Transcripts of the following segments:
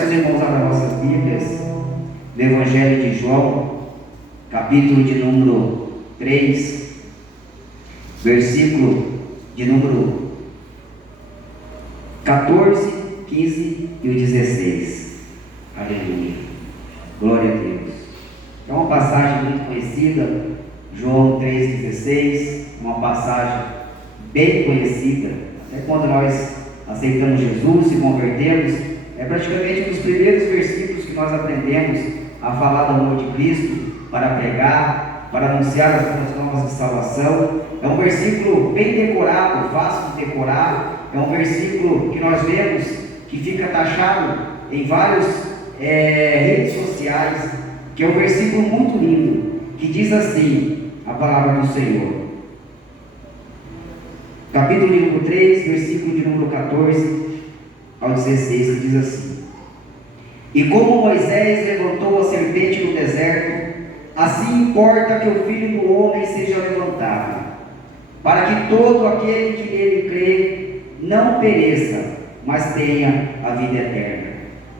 Meus irmãos, abram nossas Bíblias do Evangelho de João, capítulo de número 3, versículo de número 14, 15 e o 16. Aleluia. Glória a Deus. É uma passagem muito conhecida, João 3,16, uma passagem bem conhecida. Até quando nós aceitamos Jesus e convertemos, é praticamente um dos primeiros versículos que nós aprendemos a falar do amor de Cristo, para pregar, para anunciar as boas novas de salvação. É um versículo bem decorado, fácil de decorar. É um versículo que nós vemos que fica taxado em várias redes sociais, que é um versículo muito lindo, que diz assim, a palavra do Senhor. Capítulo de número 3, versículo de número 14 ao 16, que diz assim: E como Moisés levantou a serpente no deserto, assim importa que o Filho do Homem seja levantado, para que todo aquele que nele crê não pereça, mas tenha a vida eterna.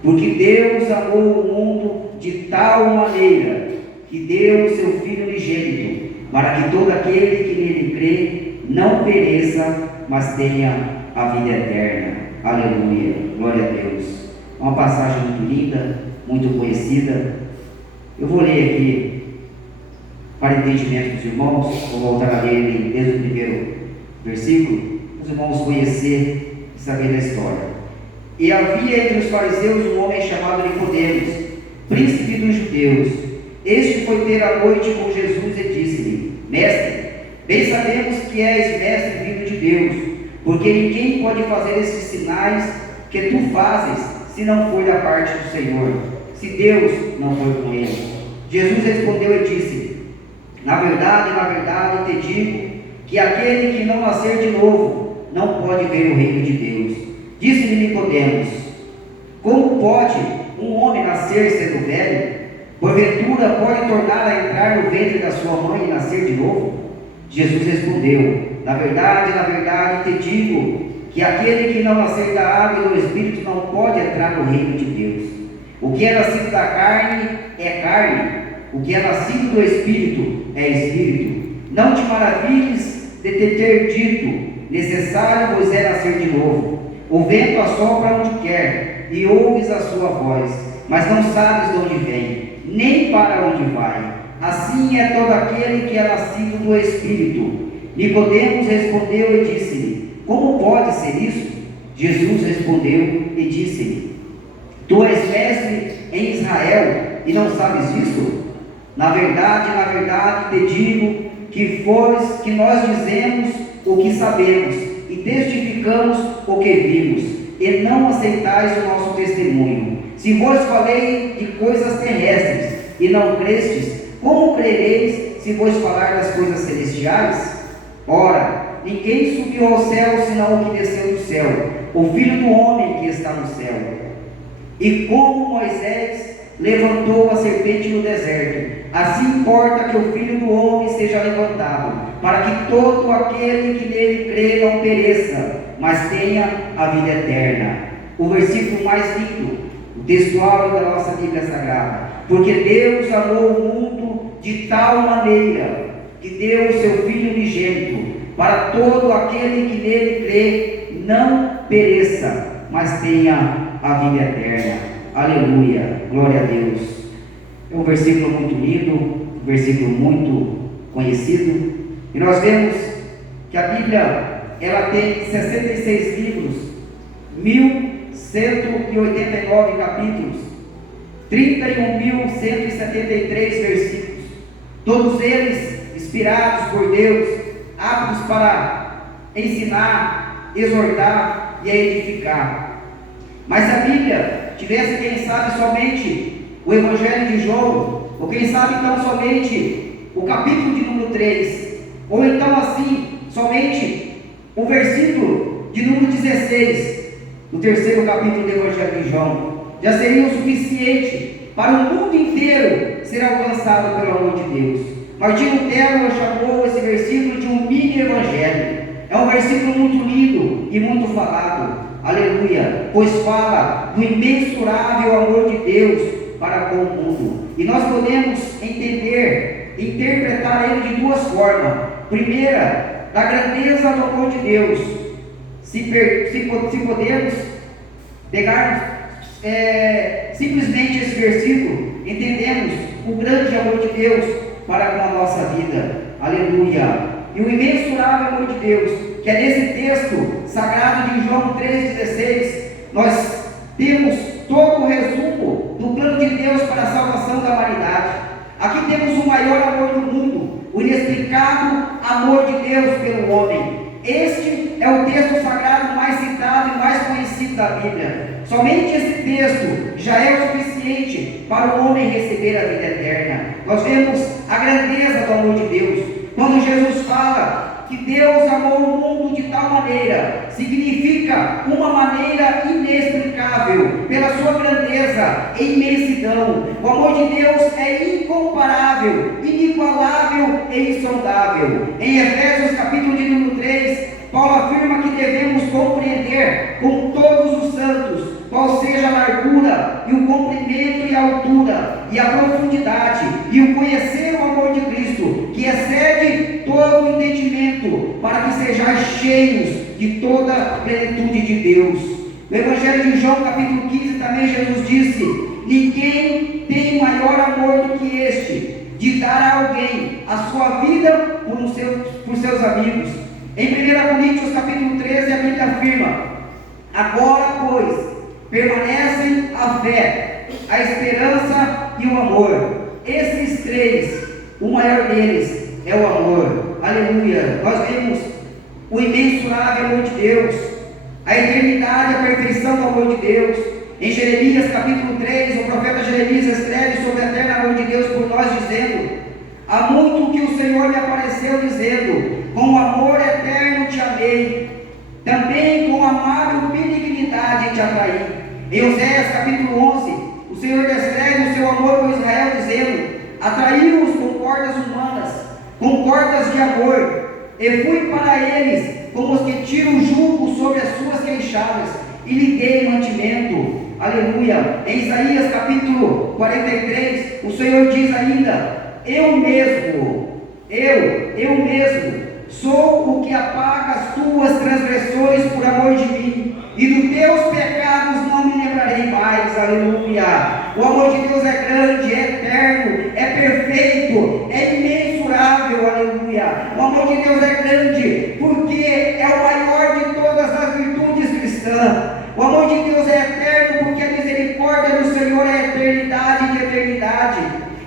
Porque Deus amou o mundo de tal maneira que deu o seu Filho unigênito, para que todo aquele que nele crê não pereça, mas tenha a vida eterna. Aleluia, glória a Deus. Uma passagem muito linda, muito conhecida. Eu vou ler aqui para entendimento dos irmãos. Vou voltar a ler ele desde o primeiro versículo, os irmãos conhecer e saber da história. E havia entre os fariseus um homem chamado Nicodemos, príncipe dos judeus. Este foi ter a noite com Jesus e disse-lhe: Mestre, bem sabemos que és mestre vindo de Deus, porque ninguém pode fazer esses sinais que tu fazes, se não for da parte do Senhor, se Deus não for com ele. Jesus respondeu e disse: na verdade te digo, que aquele que não nascer de novo, não pode ver o reino de Deus. Disse-lhe Nicodemos: como pode um homem nascer sendo velho? Porventura pode tornar a entrar no ventre da sua mãe e nascer de novo? Jesus respondeu: na verdade te digo, que aquele que não nascer da água e do Espírito não pode entrar no reino de Deus. O que é nascido da carne é carne, o que é nascido do Espírito é Espírito. Não te maravilhes de te ter dito: necessário vos é nascer de novo. O vento assopra onde quer, e ouves a sua voz, mas não sabes de onde vem, nem para onde vai. Assim é todo aquele que é nascido do Espírito. Nicodemos respondeu e disse-lhe: como pode ser isso? Jesus respondeu e disse-lhe: tu és mestre em Israel e não sabes isso? Na verdade te digo que nós dizemos o que sabemos e testificamos o que vimos, e não aceitais o nosso testemunho. Se vos falei de coisas terrestres e não crestes, como crereis se vos falar das coisas celestiais? Ora, ninguém subiu ao céu senão o que desceu do céu, o Filho do Homem que está no céu. E como Moisés levantou a serpente no deserto, assim importa que o Filho do Homem seja levantado, para que todo aquele que nele crê não pereça, mas tenha a vida eterna. O versículo mais lindo, o textual da nossa Bíblia Sagrada: porque Deus amou o mundo de tal maneira que deu o seu Filho unigênito, para todo aquele que nele crê não pereça, mas tenha a vida eterna. Aleluia, glória a Deus. É um versículo muito lindo, um versículo muito conhecido, e nós vemos que a Bíblia, ela tem 66 livros, 1189 capítulos, 31.173 versículos, todos eles inspirados por Deus, aptos para ensinar, exortar e edificar. Mas se a Bíblia tivesse, quem sabe, somente o Evangelho de João, ou quem sabe então somente o capítulo de número 3, ou então assim, somente o versículo de número 16, do terceiro capítulo do Evangelho de João, já seria o suficiente para o mundo inteiro ser alcançado pelo amor de Deus. Martinho Lutero chamou esse versículo de um mini evangelho. É um versículo muito lindo e muito falado, aleluia, pois fala do imensurável amor de Deus para com o mundo. E nós podemos entender, interpretar ele de duas formas. Primeira, da grandeza do amor de Deus. Se podemos pegar simplesmente esse versículo, entendemos o grande amor de Deus para com a nossa vida, aleluia, e o imensurável amor de Deus, que é nesse texto sagrado de João 3,16, nós temos todo o resumo do plano de Deus para a salvação da humanidade. Aqui temos o maior amor do mundo, o inexplicável amor de Deus pelo homem. Este é o texto sagrado mais citado e mais conhecido da Bíblia. Somente esse texto já é o suficiente para o homem receber a vida eterna. Nós vemos a grandeza do amor de Deus. Quando Jesus fala que Deus amou o mundo de tal maneira, significa uma maneira inexplicável, pela sua grandeza e imensidão. O amor de Deus é incomparável, inigualável e insondável. Em Efésios capítulo de número 3, Paulo afirma que devemos compreender com todos os santos qual seja a largura, e o comprimento e a altura, e a profundidade, e o conhecer o amor de Cristo, que excede todo o entendimento, para que sejais cheios de toda a plenitude de Deus. No Evangelho de João, capítulo 15, também Jesus disse: ninguém tem maior amor do que este, de dar a alguém a sua vida por seus amigos. Em 1 Coríntios, capítulo 13, a Bíblia afirma: agora, pois, permanecem a fé, a esperança e o amor. Esses três, o maior deles é o amor. Aleluia. Nós vemos o imensurável amor de Deus, a eternidade, a perfeição do amor de Deus. Em Jeremias capítulo 3, o profeta Jeremias escreve sobre o eterno amor de Deus por nós, dizendo: há muito que o Senhor me apareceu, dizendo: com amor eterno te amei, também com amável benignidade te atraí. Em Oséias capítulo 11, o Senhor descreve o seu amor por Israel, dizendo: atraiu-os com cordas humanas, com cordas de amor, e fui para eles como os que tiram jugo sobre as suas queixadas, e lhe dei mantimento. Aleluia. Em Isaías capítulo 43, o Senhor diz ainda: eu mesmo, sou o que apaga as tuas transgressões por amor de mim, e dos teus pecados não me lembrarei mais. Aleluia. O amor de Deus é grande, é eterno, é perfeito, é imensurável. Aleluia. O amor de Deus é grande porque é o maior de todas as virtudes cristãs. O amor de Deus é eterno porque a misericórdia do Senhor é eternidade de eternidade.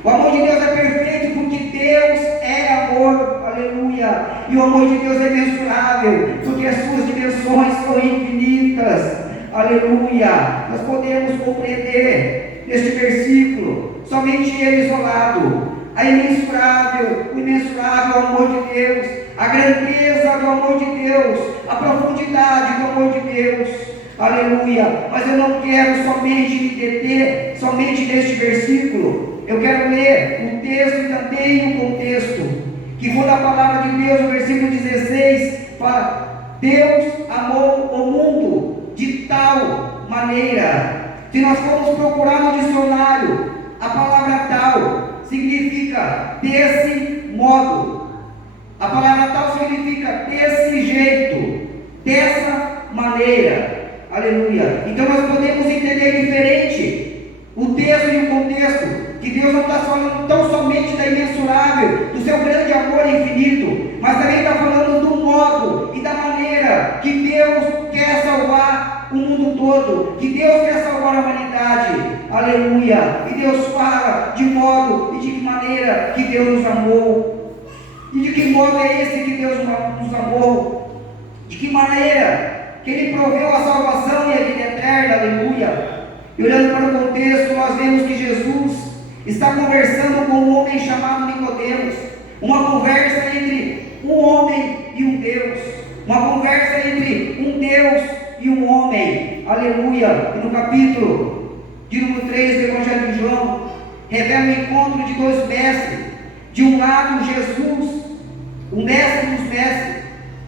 O amor de Deus é perfeito porque Deus é amor. Aleluia. E o amor de Deus é mensurável porque as suas dimensões são infinitas. Aleluia. Nós podemos compreender neste versículo somente ele isolado o imensurável amor de Deus, a grandeza do amor de Deus, a profundidade do amor de Deus. Aleluia. Mas eu não quero somente me deter somente neste versículo. Eu quero ler o texto e também o contexto, que quando a palavra de Deus, no versículo 16, fala: Deus amou o mundo de tal maneira. Se nós formos procurar no dicionário, a palavra tal significa desse modo. A palavra tal significa desse jeito, dessa maneira. Aleluia. Então nós podemos entender diferente o texto e o contexto, que Deus não está falando tão somente da imensurável, do seu grande amor infinito, mas também está falando do modo e da maneira que Deus quer salvar o mundo todo, que Deus quer salvar a humanidade. Aleluia. E Deus fala de modo e de que maneira que Deus nos amou. E de que modo é esse que Deus nos amou? De que maneira que Ele proveu a salvação e a vida eterna. Aleluia. E olhando para o contexto, nós vemos que Jesus está conversando com um homem chamado Nicodemos, uma conversa entre um homem e um Deus, uma conversa entre um Deus e um homem. Aleluia. E no capítulo de número 3 do Evangelho de João, revela o encontro de dois mestres. De um lado Jesus, o mestre dos mestres;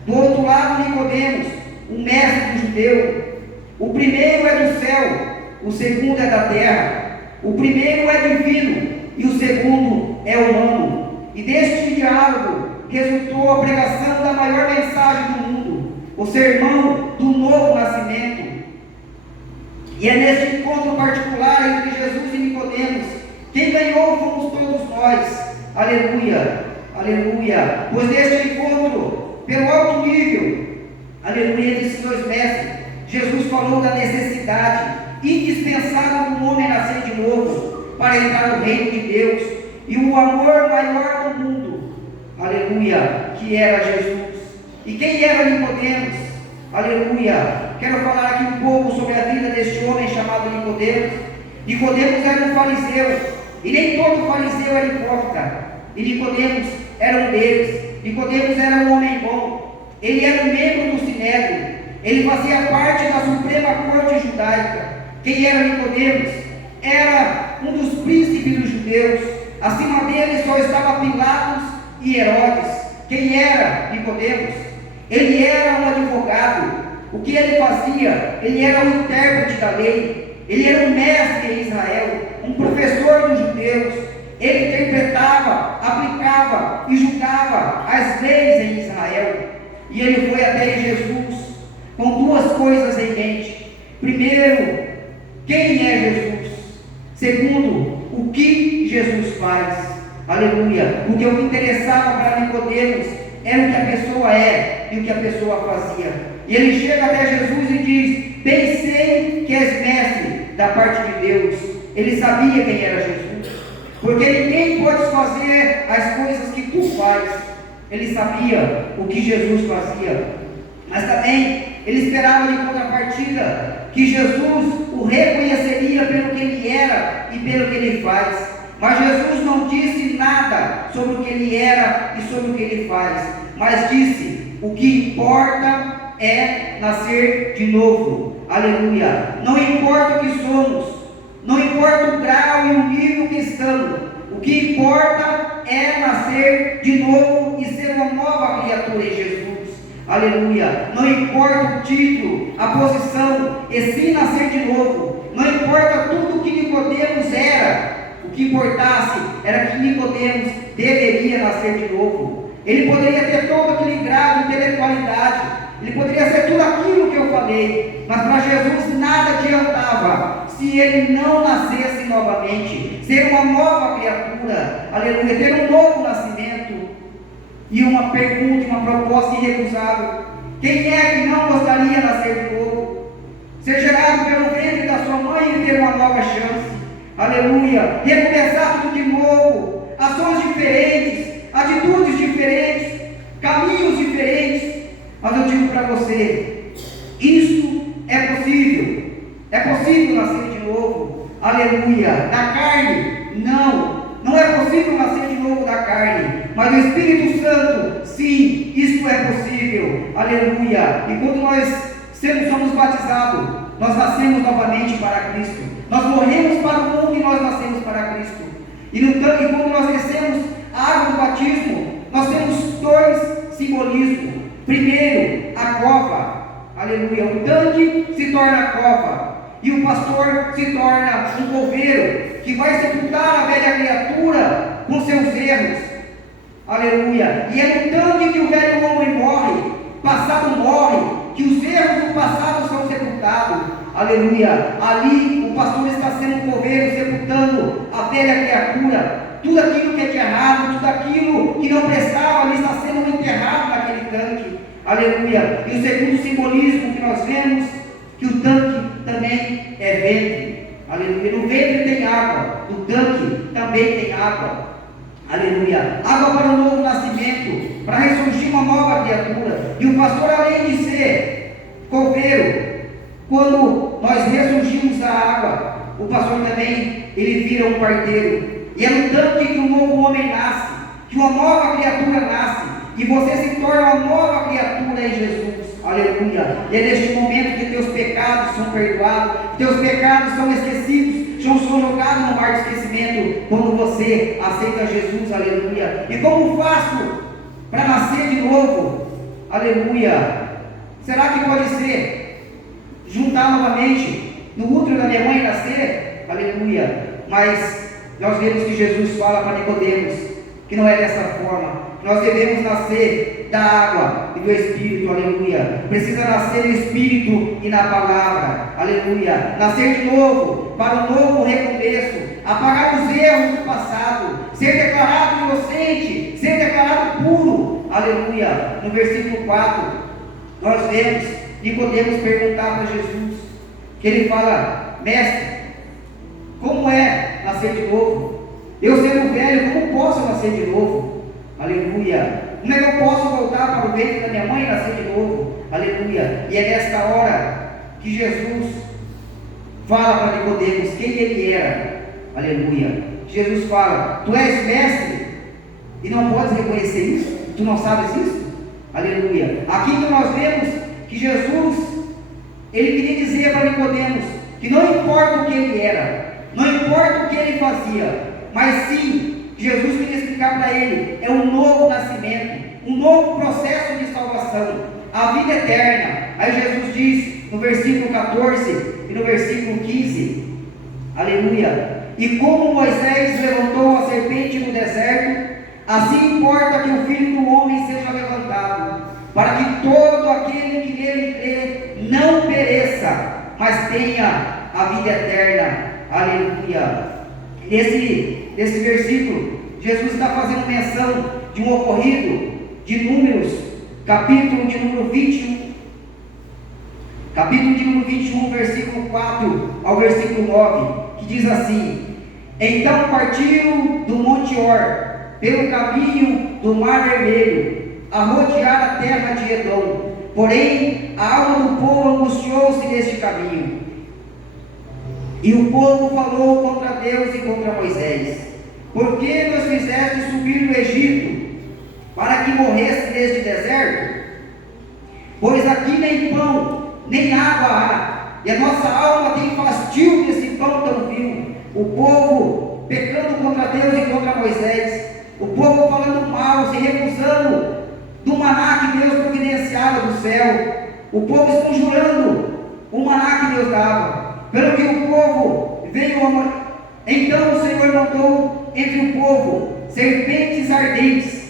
do outro lado Nicodemos, o mestre do judeu. O primeiro é do céu, o segundo é da terra. O primeiro é divino e o segundo é humano. E deste diálogo resultou a pregação da maior mensagem do mundo, o sermão do novo nascimento. E é neste encontro particular entre Jesus e Nicodemos, quem ganhou fomos todos nós. Aleluia, aleluia. Pois neste encontro, pelo alto nível, aleluia, desses dois mestres, Jesus falou da necessidade indispensável do homem nascer de novo para entrar no reino de Deus, e o amor maior do mundo, aleluia, que era Jesus. E quem era Nicodemos? Aleluia. Quero falar aqui um pouco sobre a vida deste homem chamado Nicodemos. Nicodemos era um fariseu, e nem todo fariseu era hipócrita, e Nicodemos era um deles. Nicodemos era um homem bom, ele era um membro do Sinédrio, ele fazia parte da Suprema Corte Judaica. Quem era Nicodemos? Era um dos príncipes dos judeus. Acima dele só estava Pilatos e Herodes. Quem era Nicodemos? Ele era um advogado. O que ele fazia? Ele era um intérprete da lei. Ele era um mestre em Israel, um professor dos judeus. Ele interpretava, aplicava e julgava as leis em Israel. E ele foi até Jesus com duas coisas em mente. Primeiro, quem é Jesus? Segundo, o que Jesus faz? Aleluia. O que eu me interessava para Nicodemos era o que a pessoa é e o que a pessoa fazia. E ele chega até Jesus e diz: bem sei que és mestre da parte de Deus. Ele sabia quem era Jesus, porque ninguém pode fazer as coisas que tu faz. Ele sabia o que Jesus fazia, mas também ele esperava de contrapartida que Jesus o reconheceria pelo que ele era e pelo que ele faz. Mas Jesus não disse nada sobre o que ele era e sobre o que ele faz, mas disse: o que importa é nascer de novo. Aleluia. Não importa o que somos, não importa o grau e o nível que estamos, o que importa é nascer de novo e ser uma nova criatura em Jesus. Aleluia. Não importa o título, a posição, e sim nascer de novo. Não importa tudo o que Nicodemos era. O que importasse era que Nicodemos deveria nascer de novo. Ele poderia ter todo aquele grau de intelectualidade, ele poderia ser tudo aquilo que eu falei, mas para Jesus nada adiantava se ele não nascesse novamente, ser uma nova criatura. Aleluia. Ter um novo nascimento. E uma pergunta, uma proposta irrecusável: quem é que não gostaria de nascer de novo? Ser gerado pelo ventre da sua mãe e ter uma nova chance. Aleluia. Recomeçar tudo de novo. Ações diferentes, atitudes diferentes, caminhos diferentes. Mas eu digo para você, isso é possível. É possível nascer de novo. Aleluia. Da carne, não. Não é possível nascer de novo da carne, mas do Espírito Santo, sim, isso é possível. Aleluia. E quando nós somos batizados, nós nascemos novamente para Cristo. Nós morremos para o mundo e nós nascemos para Cristo. E quando nós descemos a água do batismo, nós temos dois simbolismos. Primeiro, a cova. Aleluia. O tanque se torna a cova, e o pastor se torna um coveiro que vai sepultar a velha criatura com seus erros. Aleluia. E é no tanque que o velho homem morre, passado morre, que os erros do passado são sepultados. Aleluia. Ali o pastor está sendo um coveiro, sepultando a velha criatura. Tudo aquilo que é de errado, tudo aquilo que não prestava, ali está sendo enterrado naquele tanque. Aleluia. E o segundo simbolismo que nós vemos, que o tanque também é ventre. Aleluia. No ventre tem água, no tanque também tem água. Aleluia. Água para o novo nascimento, para ressurgir uma nova criatura. E o pastor, além de ser coveiro, quando nós ressurgimos da água, o pastor também, ele vira um parteiro. E é no tanque que um novo homem nasce, que uma nova criatura nasce, e você se torna uma nova criatura em Jesus. Aleluia. E é neste momento que teus pecados são perdoados, teus pecados são esquecidos, são jogados no mar de esquecimento quando você aceita Jesus. Aleluia. E como faço para nascer de novo? Aleluia. Será que pode ser juntar novamente no útero da minha mãe nascer, aleluia. Mas nós vemos que Jesus fala para Nicodemos que não é dessa forma. Nós devemos nascer da água e do Espírito, aleluia. Precisa nascer no Espírito e na palavra, aleluia. Nascer de novo, para um novo recomeço, apagar os erros do passado, ser declarado inocente, ser declarado puro, aleluia. No versículo 4, nós vemos Nicodemos perguntar para Jesus, que ele fala: mestre, como é nascer de novo? Eu sendo velho, como posso nascer de novo? Aleluia. Como é que eu posso voltar para o ventre da minha mãe e nascer de novo? Aleluia. E é nesta hora que Jesus fala para Nicodemos quem ele era. Aleluia. Jesus fala: tu és mestre e não podes reconhecer isso? Tu não sabes isso? Aleluia. Aqui então nós vemos que Jesus, ele queria dizer para Nicodemos que não importa o que ele era, não importa o que ele fazia, mas sim, Jesus queria explicar para ele, é um novo nascimento, um novo processo de salvação, a vida eterna. Aí Jesus diz no versículo 14 e no versículo 15, aleluia: e como Moisés levantou a serpente no deserto, assim importa que o Filho do Homem seja levantado, para que todo aquele que nele crê não pereça, mas tenha a vida eterna. Aleluia. Nesse versículo, Jesus está fazendo menção de um ocorrido de Números, capítulo de número 21, versículo 4 ao versículo 9, que diz assim: então partiram do Monte Or, pelo caminho do Mar Vermelho, a rodear a terra de Edom. Porém, a alma do povo angustiou-se neste caminho. E o povo falou contra Deus e contra Moisés: por que nos fizeste subir do Egito, para que morresse neste deserto? Pois aqui nem pão, nem água há, e a nossa alma tem fastio desse pão tão vil. O povo pecando contra Deus e contra Moisés, o povo falando mal, se recusando do maná que Deus providenciava do céu, o povo esconjurando o maná que Deus dava. Pelo que o povo veio a... Então o Senhor mandou entre o povo serpentes ardentes.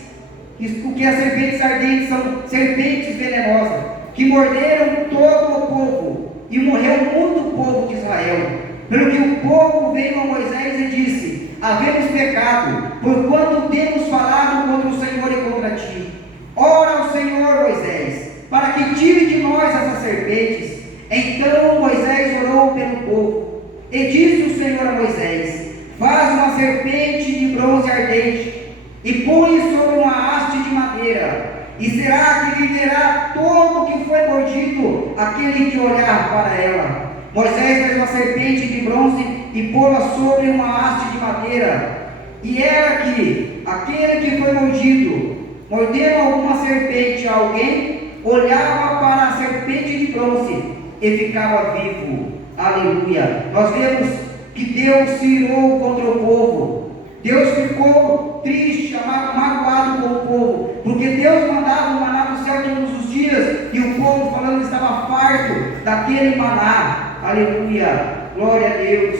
O que as serpentes ardentes são? Serpentes venenosas, que morderam todo o povo, e morreu muito o povo de Israel. Pelo que o povo veio a Moisés e disse: havemos pecado, porquanto temos falado contra o Senhor e contra ti. Ora ao Senhor, Moisés, para que tire de nós essas serpentes. Então Moisés orou pelo povo, e disse o Senhor a Moisés: faz uma serpente de bronze ardente, e põe sobre uma haste de madeira, e será que viverá todo o que foi mordido, aquele que olhar para ela. Moisés fez uma serpente de bronze e pô-la sobre uma haste de madeira, e era que aquele que foi mordido, mordendo alguma serpente a alguém, olhava para a serpente de bronze e ficava vivo. Aleluia. Nós vemos que Deus se irou contra o povo. Deus ficou triste, magoado com o povo, porque Deus mandava o maná do céu todos os dias, e o povo falando que estava farto daquele maná. Aleluia. Glória a Deus.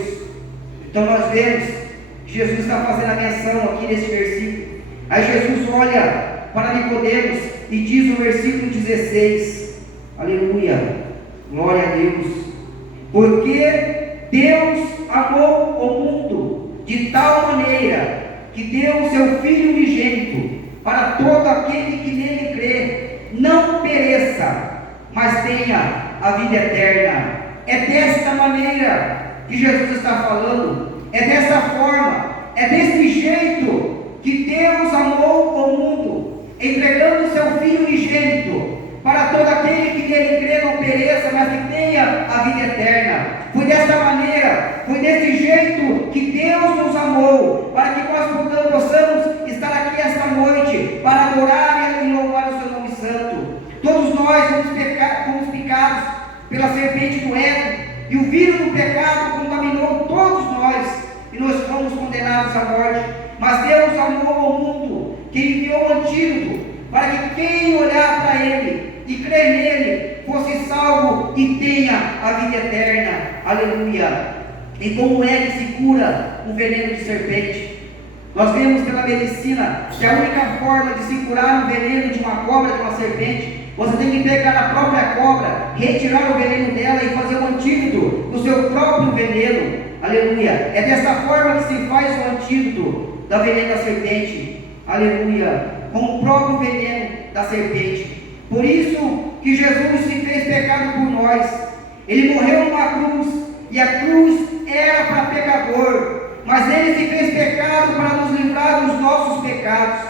Então nós vemos que Jesus está fazendo a menção aqui nesse versículo. Aí Jesus olha para Nicodemos e diz no versículo 16, aleluia, glória a Deus: porque Deus amou o mundo de tal maneira que deu o seu Filho unigênito, para todo aquele que nele crê não pereça, mas tenha a vida eterna. É desta maneira que Jesus está falando, é dessa forma, é desse jeito que Deus amou o mundo, entregando o seu Filho unigênito, para todo aquele que nele crê não pereça, mas que tenha a vida eterna. Foi desta maneira, foi desse jeito que Deus nos amou, para que nós possamos estar aqui esta noite, para adorar e louvar o seu nome santo. Todos nós fomos picados pela serpente do ego, e o vírus do pecado contaminou todos nós, e nós fomos condenados à morte. Mas Deus amou o mundo, que enviou o antídoto, para que quem olhar para Ele e crer nele fosse salvo e tenha a vida eterna. Aleluia. E como é que se cura um veneno de serpente? Nós vemos pela medicina que a única forma de se curar um veneno de uma cobra, de uma serpente, você tem que pegar a própria cobra, retirar o veneno dela e fazer um antídoto do seu próprio veneno. Aleluia. É dessa forma que se faz o antídoto do veneno da serpente. Aleluia. Com o próprio veneno da serpente. Por isso que Jesus se fez pecado por nós. Ele morreu numa cruz, e a cruz era para pecador, mas ele se fez pecado para nos livrar dos nossos pecados.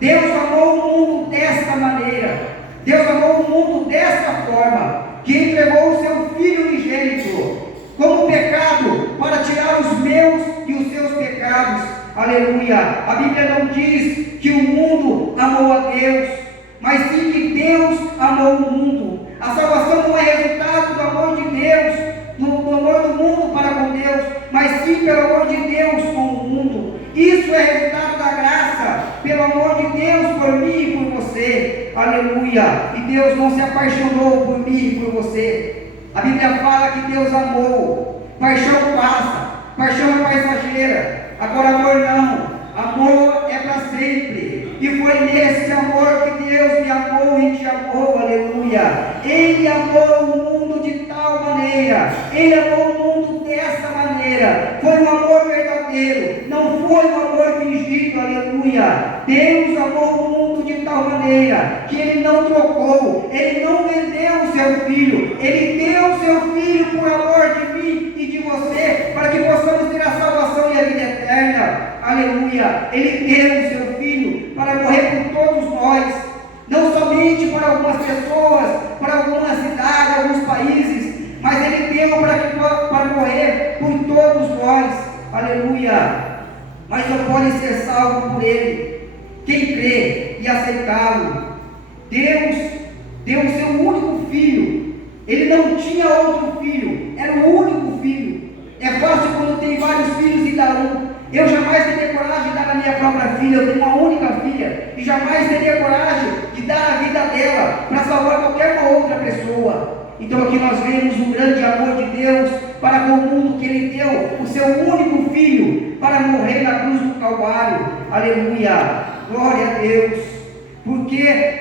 Deus amou o mundo desta maneira. Deus amou o mundo desta forma, que entregou o seu Filho unigênito como pecado para tirar os meus e os seus pecados. Aleluia. A Bíblia não diz que o mundo amou a Deus, mas sim que Deus amou o mundo. A salvação não é resultado do amor de Deus, do amor do mundo para com Deus, mas sim pelo amor de Deus com o mundo. Isso é resultado da graça, pelo amor de Deus por mim e por você. Aleluia. E Deus não se apaixonou por mim e por você. A Bíblia fala que Deus amou. Paixão passa, paixão é passageira. Agora amor não, amor é para sempre. E foi nesse amor que Deus me amou e te amou. Aleluia. Ele amou o mundo de tal maneira, Ele amou o mundo dessa maneira. Foi um amor verdadeiro, não foi um amor fingido. Aleluia. Deus amou o mundo de tal maneira que Ele não trocou, Ele não vendeu o seu Filho, Ele deu o seu Filho por amor de mim e de você, para que possamos ter a salvação e a vida eterna. Aleluia. Ele deu o seu Filho para morrer por todos nós, não somente para algumas pessoas, para algumas cidades, alguns países, mas Ele deu para morrer por todos nós. Aleluia. Mas só pode ser salvo por Ele quem crê e aceitá-lo. Deus deu o seu único Filho. Ele não tinha outro filho, era o único filho. É fácil quando tem vários filhos e dá um. Eu jamais teria coragem de dar a minha própria filha. Eu tenho uma única filha e jamais teria coragem de dar a vida dela para salvar qualquer uma outra pessoa. Então aqui nós vemos o grande amor de Deus para com o mundo, que Ele deu o seu único filho para morrer na cruz do Calvário. Aleluia. Glória a Deus. Porque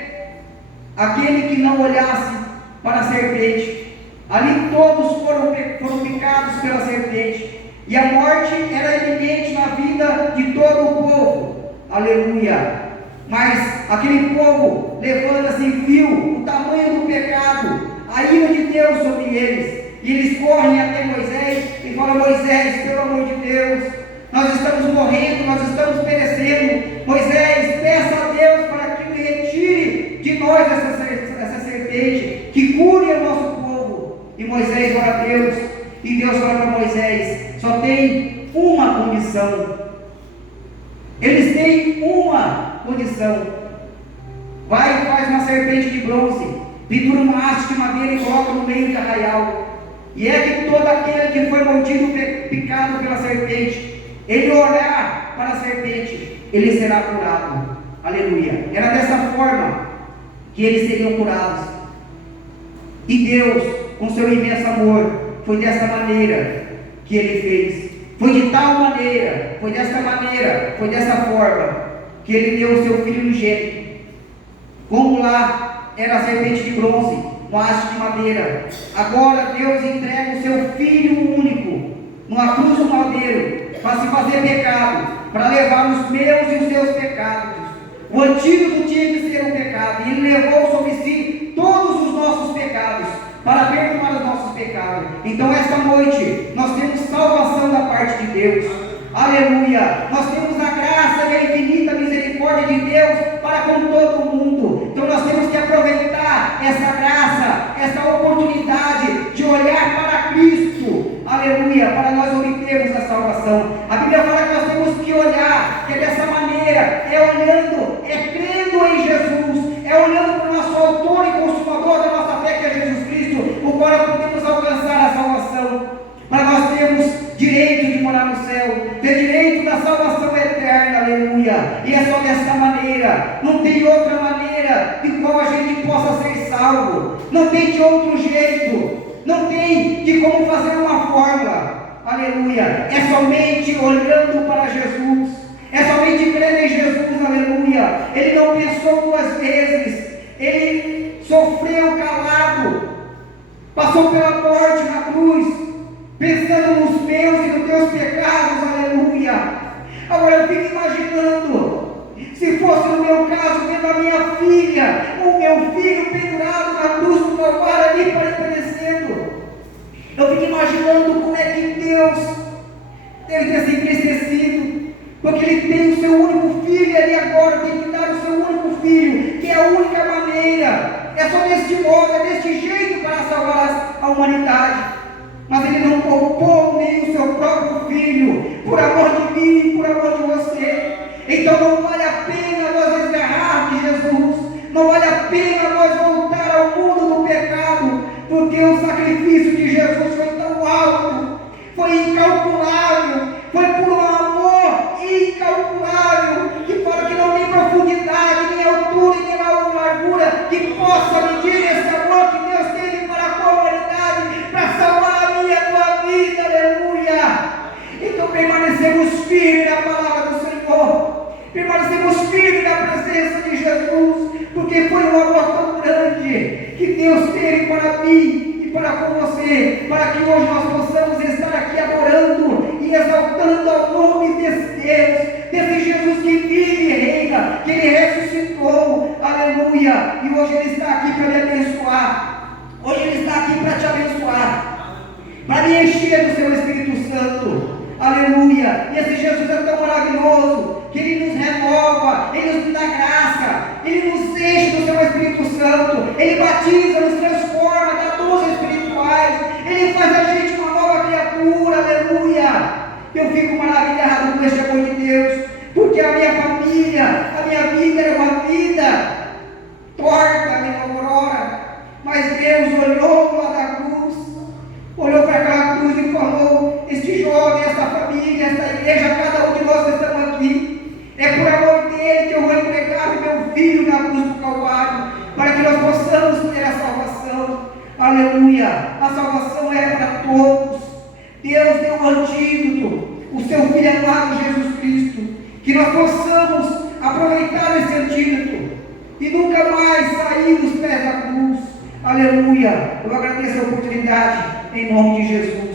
aquele que não olhasse para a serpente, ali todos foram picados pela serpente, e a morte era iminente na vida de todo o povo. Aleluia. Mas aquele povo levanta-se e viu o tamanho do pecado, a ira de Deus sobre eles, e eles correm até Moisés e falam: Moisés, pelo amor de Deus, nós estamos morrendo, nós estamos perecendo. Moisés, peça a Deus para que Ele retire de nós essa serpente, que cure o nosso povo. E Moisés ora a Deus, e Deus fala para Moisés: só tem uma condição. Eles têm uma condição. Vai e faz uma serpente de bronze, pintura uma haste de madeira e coloca no meio de arraial. E é que todo aquele que foi mordido, picado pela serpente, ele orar para a serpente, ele será curado. Aleluia. Era dessa forma que eles seriam curados. E Deus, com seu imenso amor, foi dessa maneira que Ele fez. Foi de tal maneira, foi dessa maneira, foi dessa forma que Ele deu o seu Filho unigênito. Como lá era a serpente de bronze, uma haste de madeira, agora Deus entrega o seu Filho único numa cruz do madeiro para se fazer pecado, para levar os meus e os seus pecados. O antídoto tinha que ser o pecado, e Ele levou sobre si todos os nossos pecados, para perdoar os nossos pecados. Então esta noite nós temos salvação da parte de Deus. Aleluia. Nós temos a graça e a infinita misericórdia de Deus para com todo mundo. Então nós temos que aproveitar essa graça, essa oportunidade de olhar para Cristo. Aleluia. Para nós obtermos a salvação. A Bíblia fala que nós temos que olhar, que é dessa maneira, é olhando, é crendo em Jesus, é olhando para o nosso autor e consumador da nossa fé, que é Jesus Cristo, o qual podemos alcançar a salvação, para nós termos direito de morar no céu, ter direito da salvação eterna. Aleluia. E é só dessa maneira, não tem outra maneira de qual a gente possa ser salvo. Não tem de outro jeito, não tem de como fazer uma fórmula. Aleluia. É somente olhando para Jesus, é somente crendo em Jesus. Aleluia. Ele não pensou duas vezes, ele sofreu calado, passou pela morte na cruz, pensando nos meus e nos teus pecados. Aleluia. Agora eu fico imaginando, se fosse no meu caso, vendo a minha filha, o meu filho pendurado na cruz do Calvário ali padecendo, eu fico imaginando como é que Deus deve ter se entristecido, porque Ele tem o seu único filho ali agora, tem que dar o seu único filho, que é a única maneira, é só deste modo, é deste jeito para salvar a humanidade. Mas Ele não poupou nem o seu próprio filho, por amor de mim, por amor de você. Então não vale a pena nós desgarrar de Jesus, não vale a pena nós voltar ao mundo do pecado, porque o sacrifício de Jesus foi tão alto, foi incalculável, foi por um amor incalculável, que fala que não tem profundidade, nem altura, nem largura, que possa medir esse amor que Deus teve para a humanidade, para salvar a minha e a tua vida. Aleluia. Então permanecemos firmes na palavra do Senhor, permanecemos firmes na presença de Jesus, porque foi um amor tão grande que Deus teve para mim e para com você, para que hoje nós possamos estar aqui adorando e exaltando ao nome desse Deus, desse Jesus que vive e reina, que Ele ressuscitou. Aleluia. E hoje Ele está aqui para me abençoar, hoje Ele está aqui para te abençoar, para me encher do seu Espírito Santo. Aleluia. E esse Jesus é tão maravilhoso, que Ele nos renova, Ele nos dá graça, Ele nos enche do seu Espírito Santo, Ele batiza, nos transforma, dá dons espirituais, Ele faz a gente uma nova criatura. Aleluia. Eu fico maravilhado com este amor de Deus, porque a minha família, a minha vida era uma vida torta, minha aurora, mas Deus olhou lá da cruz, olhou para aquela cruz e falou: este jovem, esta família, esta igreja, cada um de nós que estamos aqui, é por amor dele que eu vou entregar o meu filho na cruz do Calvário, para que nós possamos ter a salvação. Aleluia. A salvação é para todos. Deus deu um antídoto, o seu filho amado Jesus Cristo, que nós possamos aproveitar esse antídoto e nunca mais sair dos pés da cruz. Aleluia. Eu agradeço a oportunidade em nome de Jesus.